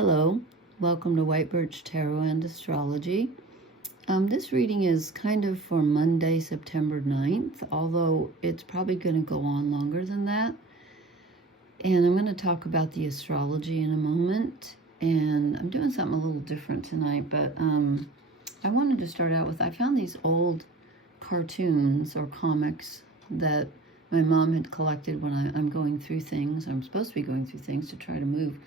Hello, welcome to White Birch Tarot and Astrology. This reading is kind of for Monday, September 9th, although it's probably going to go on longer than that. And I'm going to talk about the astrology in a moment. And I'm doing something a little different tonight, but I wanted to start out with, I found these old cartoons or comics that my mom had collected when I'm going through things. I'm supposed to be going through things to try to move.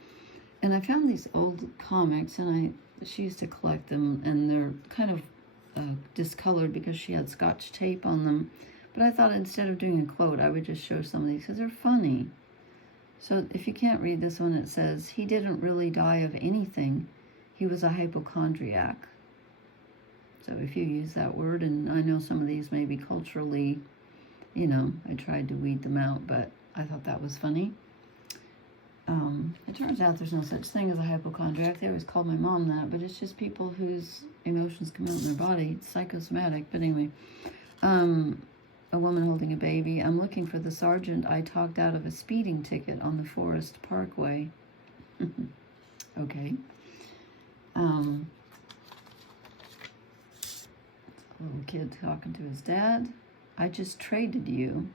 And I found these old comics, and she used to collect them, and they're kind of discolored because she had Scotch tape on them. But I thought instead of doing a quote, I would just show some of these because they're funny. So if you can't read this one, it says, "He didn't really die of anything. He was a hypochondriac." So if you use that word, and I know some of these may be culturally, I tried to weed them out, but I thought that was funny. It turns out there's no such thing as a hypochondriac. They always called my mom that, but it's just people whose emotions come out in their body. It's psychosomatic. But anyway, a woman holding a baby. "I'm looking for the sergeant I talked out of a speeding ticket on the Forest Parkway." Okay. A little kid talking to his dad. "I just traded you."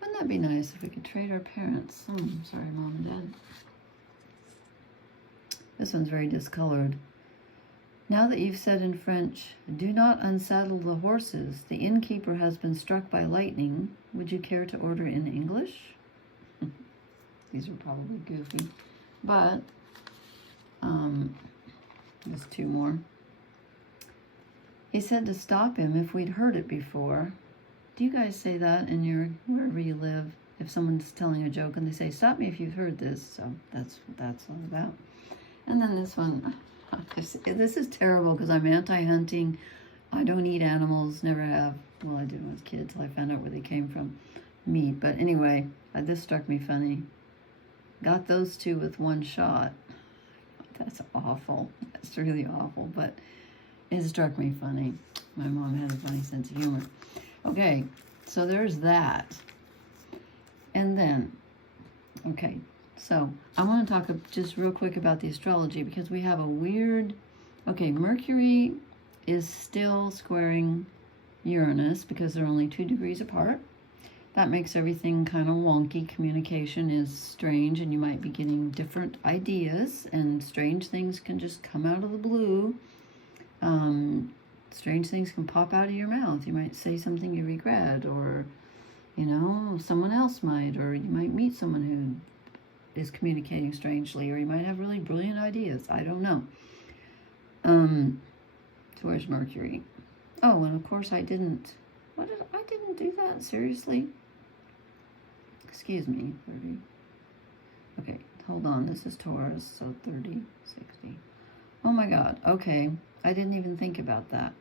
Wouldn't that be nice if we could trade our parents? Sorry, Mom and Dad. This one's very discolored. "Now that you've said in French, 'Do not unsaddle the horses. The innkeeper has been struck by lightning.' Would you care to order in English?" These are probably goofy. But, there's two more. "He said to stop him if we'd heard it before." Do you guys say that in wherever you live? If someone's telling a joke and they say, "Stop me if you've heard this." So that's what that's all about. And then this one, this is terrible because I'm anti-hunting. I don't eat animals, never have. Well, I did when I was a kid till I found out where they came from, meat. But anyway, this struck me funny. "Got those two with one shot." That's awful. That's really awful, but it struck me funny. My mom had a funny sense of humor. Okay, so there's that. And then, okay, so I want to talk just real quick about the astrology because we have a weird, Mercury is still squaring Uranus because they're only 2 degrees apart. That makes everything kind of wonky. Communication is strange, and you might be getting different ideas, and strange things can just come out of the blue. Strange things can pop out of your mouth. You might say something you regret, or, someone else might, or you might meet someone who is communicating strangely, or you might have really brilliant ideas. I don't know. So where's Mercury? Oh, and of course I didn't do that? Seriously? Excuse me, 30. Okay, hold on. This is Taurus, so 30, 60. Oh my God. Okay. I didn't even think about that.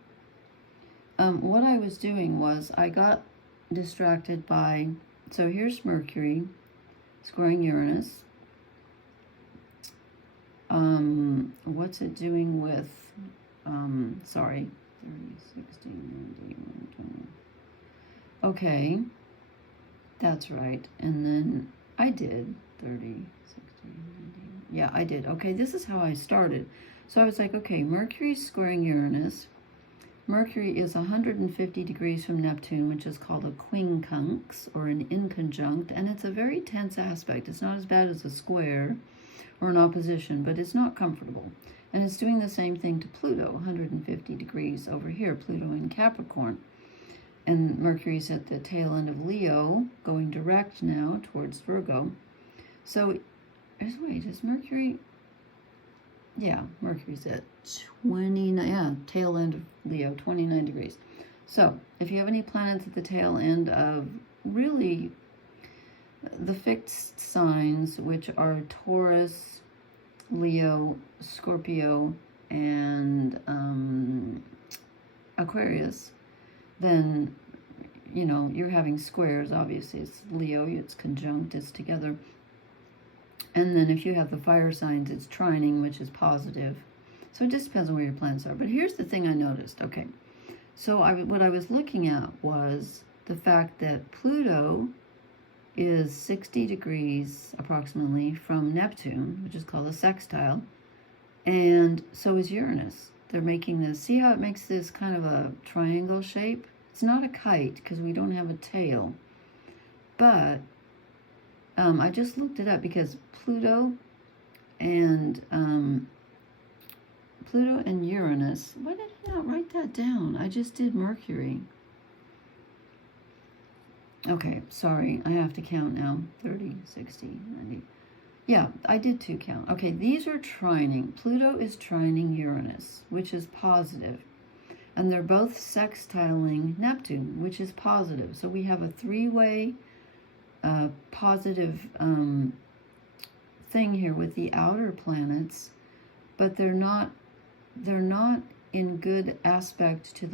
What I was doing was I got distracted by, so here's Mercury squaring Uranus. What's it doing with, 30, 60, 90, 120. Okay, that's right. And then I did 30, 60, 90. Yeah, I did. Okay, this is how I started. So I was like, okay, Mercury's squaring Uranus. Mercury is 150 degrees from Neptune, which is called a quincunx, or an inconjunct, and it's a very tense aspect. It's not as bad as a square or an opposition, but it's not comfortable. And it's doing the same thing to Pluto, 150 degrees over here, Pluto in Capricorn. And Mercury's at the tail end of Leo, going direct now towards Virgo. So, is Mercury... Yeah, Mercury's at 29, tail end of Leo, 29 degrees. So, if you have any planets at the tail end of really the fixed signs, which are Taurus, Leo, Scorpio, and Aquarius, then, you're having squares. Obviously, it's Leo, it's conjunct, it's together. And then if you have the fire signs, it's trining, which is positive. So it just depends on where your planets are. But here's the thing I noticed. Okay, so what I was looking at was the fact that Pluto is 60 degrees approximately from Neptune, which is called a sextile, and so is Uranus. They're making this, see how it makes this kind of a triangle shape? It's not a kite because we don't have a tail, but I just looked it up because Pluto and Uranus, why did I not write that down? I just did Mercury. Okay, sorry, I have to count now. 30, 60, 90. Yeah, I did 2 count. Okay, these are trining. Pluto is trining Uranus, which is positive. And they're both sextiling Neptune, which is positive. So we have a 3-way positive thing here with the outer planets, but they're not in good aspect to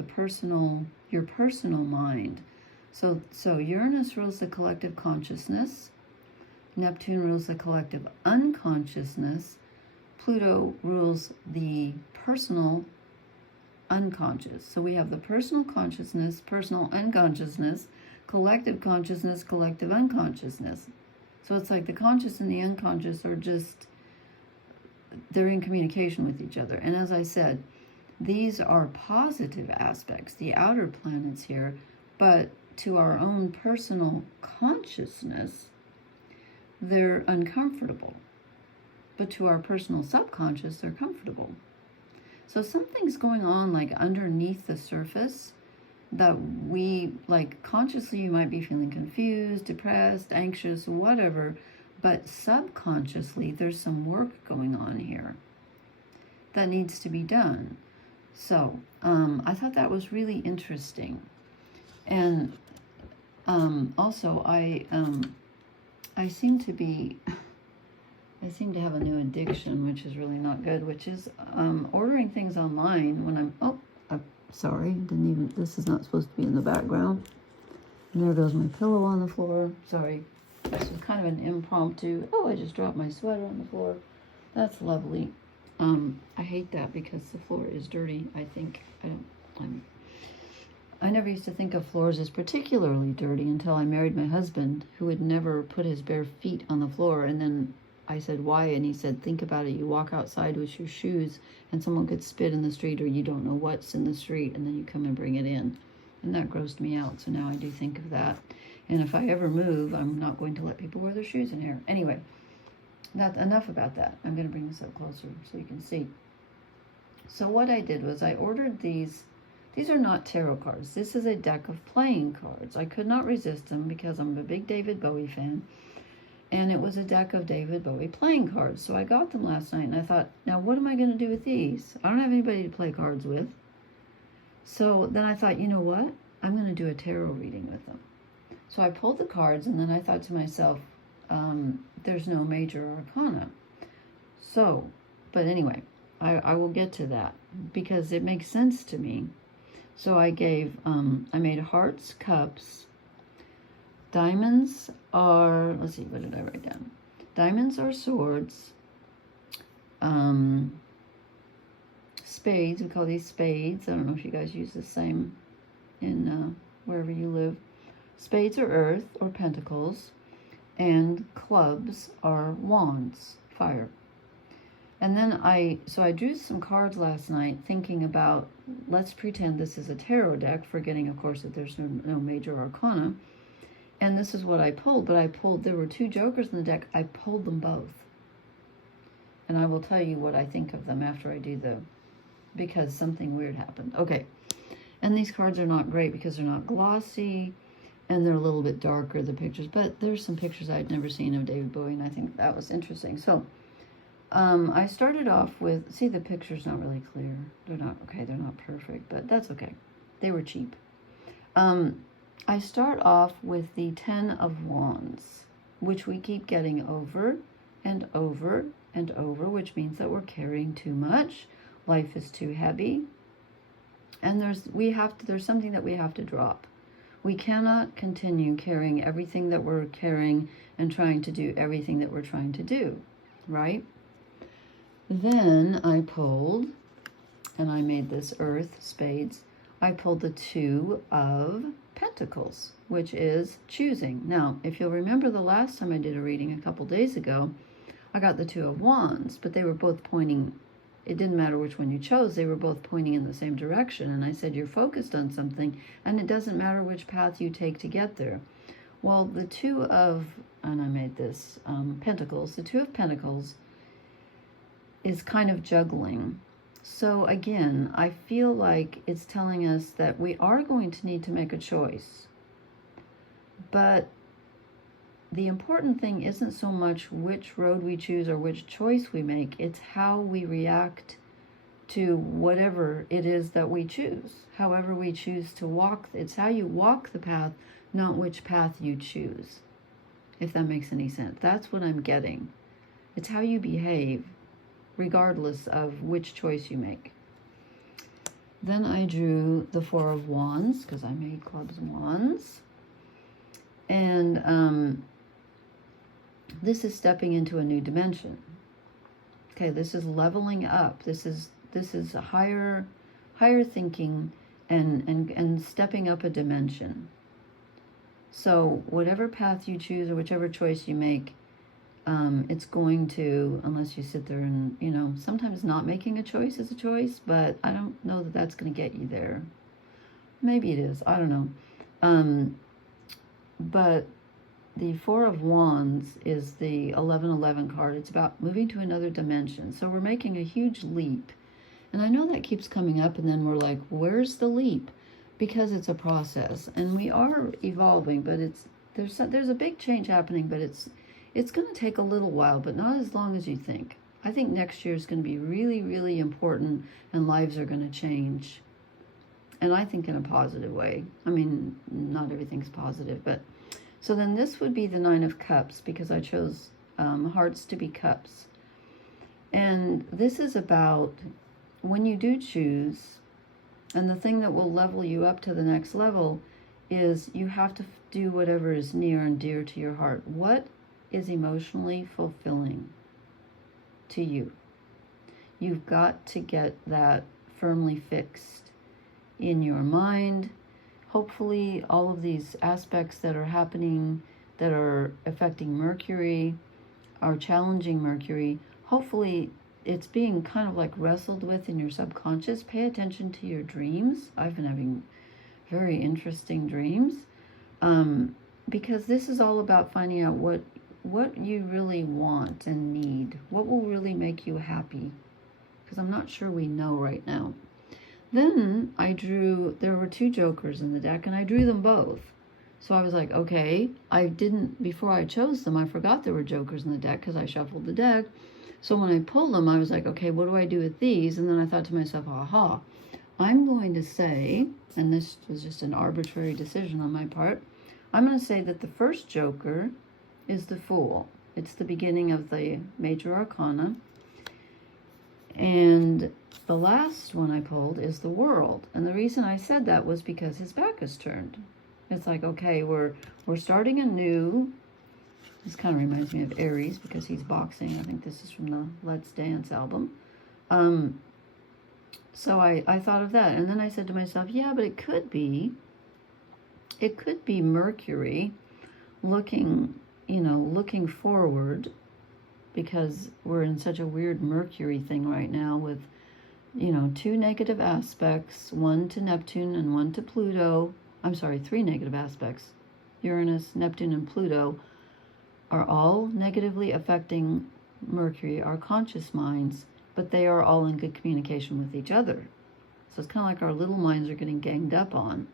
your personal mind. So Uranus rules the collective consciousness, Neptune rules the collective unconsciousness, Pluto rules the personal unconscious. So we have the personal consciousness, personal unconsciousness, collective consciousness, collective unconsciousness. So it's like the conscious and the unconscious are just, they're in communication with each other. And as I said, these are positive aspects, the outer planets here, but to our own personal consciousness, they're uncomfortable. But to our personal subconscious, they're comfortable. So something's going on like underneath the surface that we, like consciously you might be feeling confused, depressed, anxious, whatever, but subconsciously there's some work going on here that needs to be done. So I thought that was really interesting. And also I seem to have a new addiction, which is really not good, which is ordering things online when I'm sorry, this is not supposed to be in the background. And there goes my pillow on the floor. Sorry, this is kind of an impromptu. Oh, I just dropped my sweater on the floor. That's lovely. I hate that because the floor is dirty. I never used to think of floors as particularly dirty until I married my husband, who would never put his bare feet on the floor. And then I said, why? And he said, think about it. You walk outside with your shoes and someone could spit in the street, or you don't know what's in the street, and then you come and bring it in. And that grossed me out. So now I do think of that. And if I ever move, I'm not going to let people wear their shoes in here. Anyway, that's enough about that. I'm going to bring this up closer so you can see. So what I did was I ordered these. These are not tarot cards. This is a deck of playing cards. I could not resist them because I'm a big David Bowie fan. And it was a deck of David Bowie playing cards. So I got them last night and I thought, now what am I going to do with these? I don't have anybody to play cards with. So then I thought, you know what? I'm going to do a tarot reading with them. So I pulled the cards and then I thought to myself, there's no major arcana. So, but anyway, I will get to that because it makes sense to me. So I made hearts, cups. Diamonds are, let's see, what did I write down? Diamonds are swords. Spades, we call these spades. I don't know if you guys use the same in wherever you live. Spades are earth or pentacles. And clubs are wands, fire. And then I drew some cards last night thinking about, let's pretend this is a tarot deck, forgetting, of course, that there's no major arcana. And this is what I pulled, but there were 2 jokers in the deck. I pulled them both. And I will tell you what I think of them after I do because something weird happened. Okay. And these cards are not great because they're not glossy and they're a little bit darker, the pictures. But there's some pictures I'd never seen of David Bowie, and I think that was interesting. So I started off with, see, the picture's not really clear. They're not perfect, but that's okay. They were cheap. I start off with the 10 of Wands, which we keep getting over and over and over, which means that we're carrying too much. Life is too heavy. And there's something that we have to drop. We cannot continue carrying everything that we're carrying and trying to do everything that we're trying to do, right? Then I pulled, and I made this earth, spades. I pulled the 2 of Pentacles, which is choosing. Now, if you'll remember the last time I did a reading a couple days ago, I got the Two of Wands, but they were both pointing, it didn't matter which one you chose, they were both pointing in the same direction. And I said, you're focused on something, and it doesn't matter which path you take to get there. Well, the Two of, and I made this, Pentacles, the Two of Pentacles is kind of juggling. So again, I feel like it's telling us that we are going to need to make a choice. But the important thing isn't so much which road we choose or which choice we make, it's how we react to whatever it is that we choose. However we choose to walk, it's how you walk the path, not which path you choose. If that makes any sense. That's what I'm getting. It's how you behave, regardless of which choice you make. Then I drew the Four of Wands, because I made clubs wands. And this is stepping into a new dimension. Okay, this is leveling up. This is a higher thinking and stepping up a dimension. So whatever path you choose or whichever choice you make, it's going to, unless you sit there and, you know, sometimes not making a choice is a choice, but I don't know that that's going to get you there. Maybe it is. I don't know. But the Four of Wands is the 1111 card. It's about moving to another dimension. So we're making a huge leap. And I know that keeps coming up, and then we're like, where's the leap? Because it's a process. And we are evolving, but there's a big change happening, but it's going to take a little while, but not as long as you think. I think next year is going to be really, really important, and lives are going to change. And I think in a positive way. I mean, not everything's positive, but... So then this would be the Nine of Cups, because I chose hearts to be cups. And this is about when you do choose, and the thing that will level you up to the next level is you have to do whatever is near and dear to your heart. What is emotionally fulfilling to you? You've got to get that firmly fixed in your mind. Hopefully all of these aspects that are happening that are affecting Mercury, are challenging Mercury, hopefully it's being kind of like wrestled with in your subconscious. Pay attention to your dreams. I've been having very interesting dreams, because this is all about finding out what you really want and need. What will really make you happy? Because I'm not sure we know right now. Then I drew, there were two jokers in the deck, and I drew them both. So I was like, okay, before I chose them, I forgot there were jokers in the deck because I shuffled the deck. So when I pulled them, I was like, okay, what do I do with these? And then I thought to myself, aha, I'm going to say, and this was just an arbitrary decision on my part, I'm going to say that the first joker is the Fool. It's the beginning of the major arcana. And the last one I pulled is the World. And the reason I said that was because his back is turned. It's like, okay, we're starting anew. This kind of reminds me of Aries because he's boxing. I think this is from the Let's Dance album. So I thought of that. And then I said to myself, yeah, but it could be Mercury looking forward, because we're in such a weird Mercury thing right now with, two negative aspects, one to Neptune and one to Pluto. I'm sorry, three negative aspects. Uranus, Neptune, and Pluto are all negatively affecting Mercury, our conscious minds, but they are all in good communication with each other. So it's kind of like our little minds are getting ganged up on.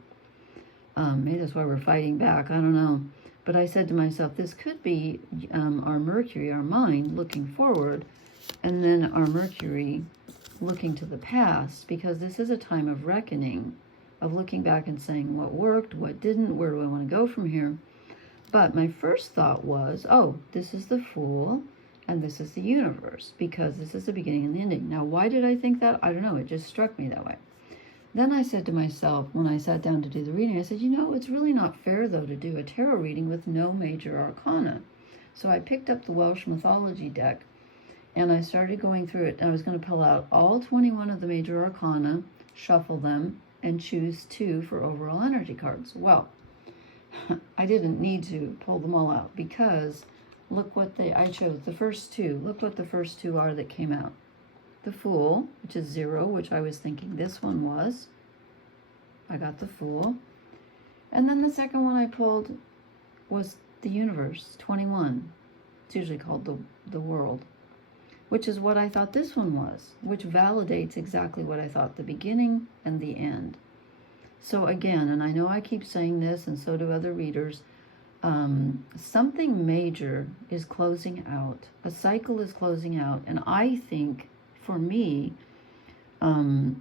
Maybe that's why we're fighting back. I don't know. But I said to myself, this could be our Mercury, our mind, looking forward, and then our Mercury looking to the past, because this is a time of reckoning, of looking back and saying what worked, what didn't, where do I want to go from here. But my first thought was, oh, this is the Fool, and this is the universe, because this is the beginning and the ending. Now, why did I think that? I don't know. It just struck me that way. Then I said to myself, when I sat down to do the reading, I said, it's really not fair, though, to do a tarot reading with no major arcana. So I picked up the Welsh mythology deck, and I started going through it. And I was going to pull out all 21 of the major arcana, shuffle them, and choose 2 for overall energy cards. Well, I didn't need to pull them all out because look what I chose the first 2. Look what the first 2 are that came out. The Fool, which is 0, which I was thinking this one was. I got the Fool. And then the second one I pulled was the Universe, 21. It's usually called the World, which is what I thought this one was, which validates exactly what I thought, the beginning and the end. So again, and I know I keep saying this, and so do other readers, something major is closing out. A cycle is closing out. And I think, for me, you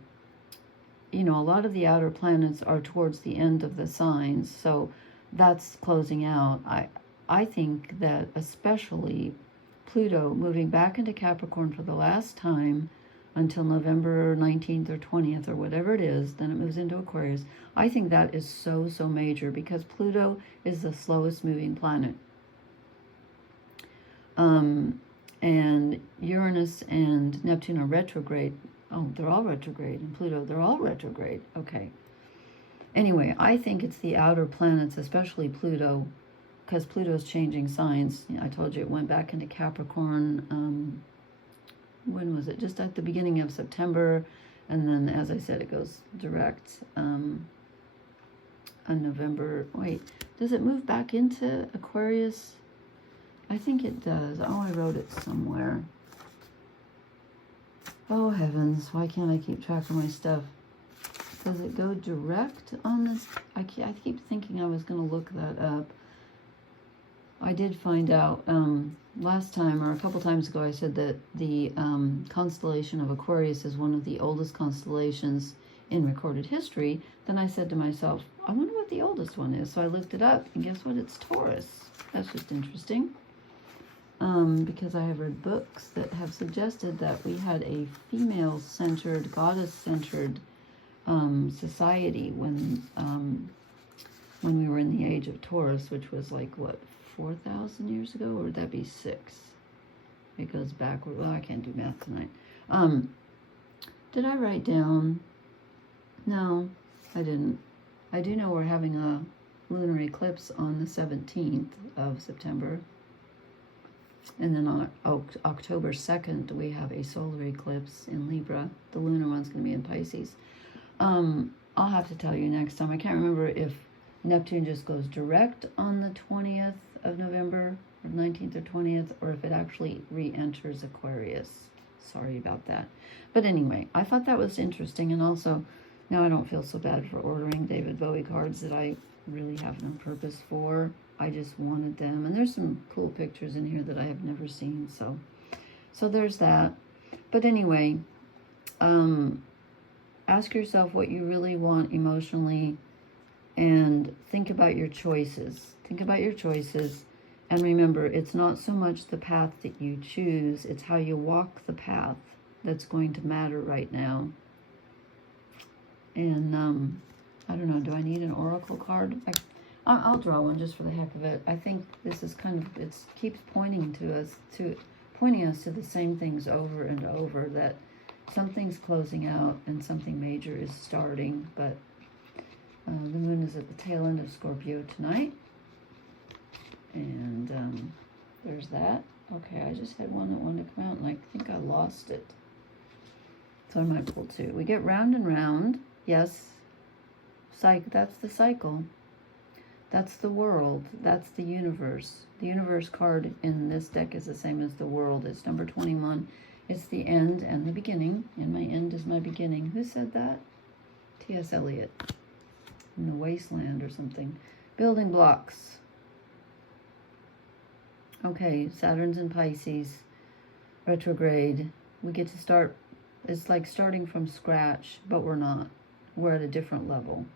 know, a lot of the outer planets are towards the end of the signs, so that's closing out. I think that especially Pluto moving back into Capricorn for the last time until November 19th or 20th or whatever it is, then it moves into Aquarius. I think that is so, so major because Pluto is the slowest moving planet. And Uranus and Neptune are retrograde. Oh, they're all retrograde. And Pluto, they're all retrograde. Okay. Anyway, I think it's the outer planets, especially Pluto, because Pluto's changing signs. I told you it went back into Capricorn. When was it? Just at the beginning of September. And then, as I said, it goes direct on November. Wait, does it move back into Aquarius? I think it does. Oh, I wrote it somewhere. Oh, heavens. Why can't I keep track of my stuff? Does it go direct on this? I keep thinking I was going to look that up. I did find out last time, or a couple times ago, I said that the constellation of Aquarius is one of the oldest constellations in recorded history. Then I said to myself, I wonder what the oldest one is. So I looked it up, and guess what? It's Taurus. That's just interesting. Because I have read books that have suggested that we had a female-centered, goddess-centered society when we were in the age of Taurus, which was like, what, 4,000 years ago? Or would that be 6? It goes backward. Well, I can't do math tonight. Did I write down? No, I didn't. I do know we're having a lunar eclipse on the 17th of September. And then on October 2nd, we have a solar eclipse in Libra. The lunar one's going to be in Pisces. I'll have to tell you next time. I can't remember if Neptune just goes direct on the 20th of November, or 19th or 20th, or if it actually re-enters Aquarius. Sorry about that. But anyway, I thought that was interesting. And also, now I don't feel so bad for ordering David Bowie cards that I really have no purpose for. I just wanted them, and there's some cool pictures in here that I have never seen, so there's that. But anyway, ask yourself what you really want emotionally, and think about your choices. Think about your choices, and remember, it's not so much the path that you choose, it's how you walk the path that's going to matter right now. And I don't know, do I need an oracle card? I'll draw one just for the heck of it. I think this is kind of, it keeps pointing us to the same things over and over, that something's closing out and something major is starting. But the moon is at the tail end of Scorpio tonight. And there's that. Okay, I just had one that wanted to come out, and I think I lost it. So I might pull 2. We get round and round. Yes, that's the cycle. That's the world. That's the universe. The universe card in this deck is the same as the world. It's number 21. It's the end and the beginning. And my end is my beginning. Who said that? T.S. Eliot. In the wasteland or something. Building blocks. Okay, Saturn's in Pisces. Retrograde. We get to start. It's like starting from scratch, but we're not. We're at a different level.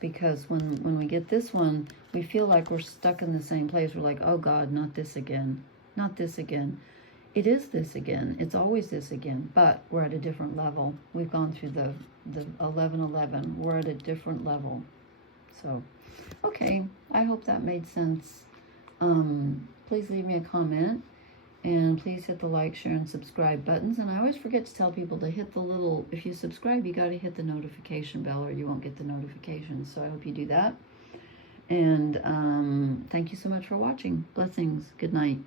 Because when we get this one, we feel like we're stuck in the same place. We're like, oh God, not this again. Not this again. It is this again. It's always this again. But we're at a different level. We've gone through the 11-11. We're at a different level. So, okay. I hope that made sense. Please leave me a comment. And please hit the like, share, and subscribe buttons. And I always forget to tell people to hit the little, if you subscribe, you got to hit the notification bell or you won't get the notifications. So I hope you do that. And thank you so much for watching. Blessings. Good night.